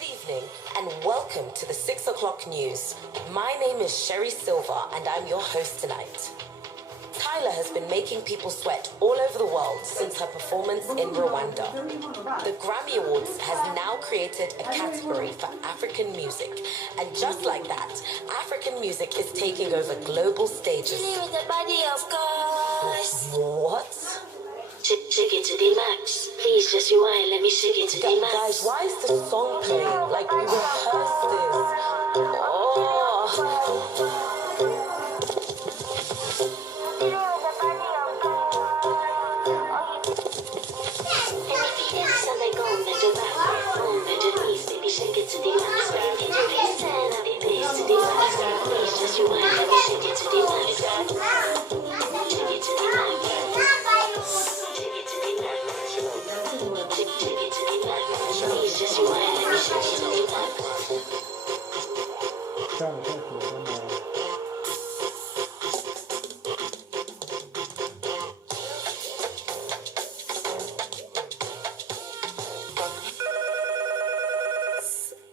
Good evening and welcome to the 6 o'clock news. My name is Sherry Silva and I'm your host tonight. Tyla has been making people sweat all over the world since her performance in Rwanda. The Grammy Awards has now created a category for African music, and just like that, African music is taking over global stages. What? Shake it to the max. Please just rewind, let me shake it to the max. Guys, why is the song playing? Like we rehearsed this. Oh. Shake it to the max. Can you please turn up the bass to the max? Please just rewind, let me shake it to the max. Shake it to the max. Shake it to the max. Shake it to the max. Please just rewind, let me shake it to the max.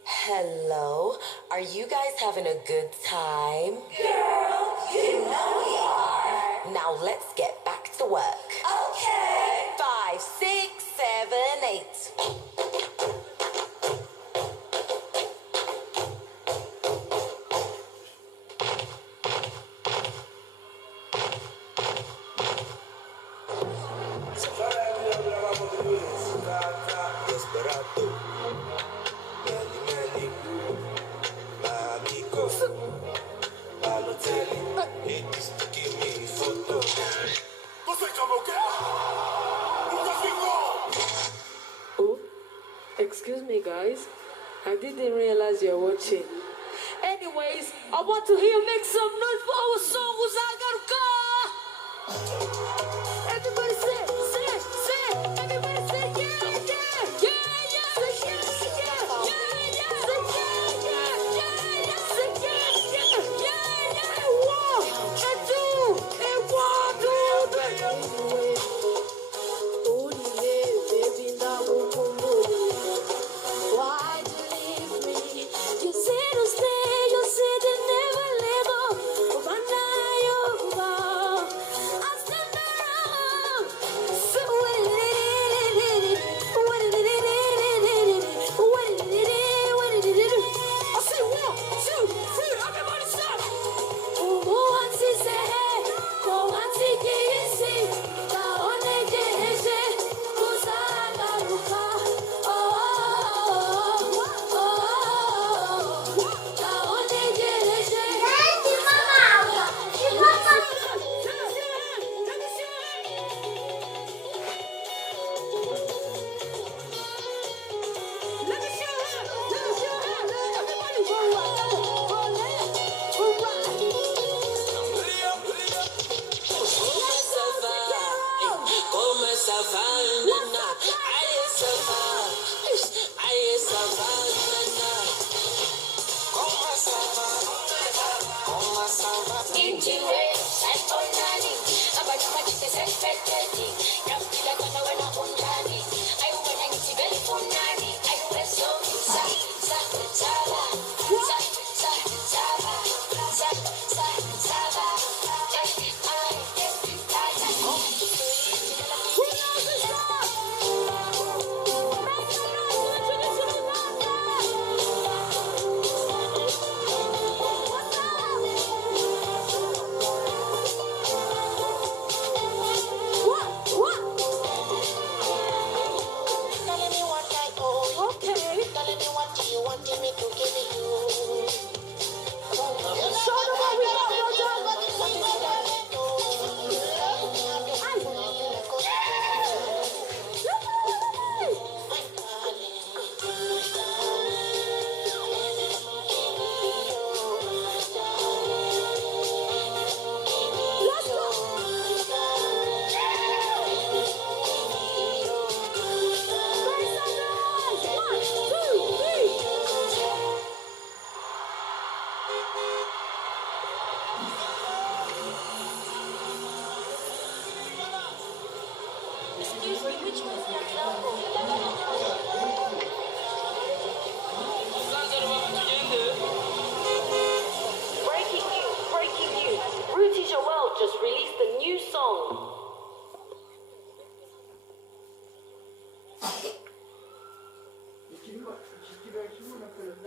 Hello, are you guys having a good time? Girl, you know we are. Now let's get back to work. Okay. 5, 6, 7, 8. Oh, excuse me, guys. I didn't realize you're watching. Anyways, I want to hear make some noise for our song Uzagaruka. Everybody say, everybody say, yeah, yeah, yeah, yeah, say yeah, yeah, yeah, yeah, say yeah, yeah, yeah, say yeah, yeah, yeah, yeah, 1, and 2, and 1, 2, 3. Why do you leave me? You said to stay, you said to never leave. But now you're gone. I stand around. So what did it? I say 1, 2, 3. Everybody stop. Who wants to say? Who wants to get it? Go on and get it. Who's İkinci versiyonu mu yapıyoruz?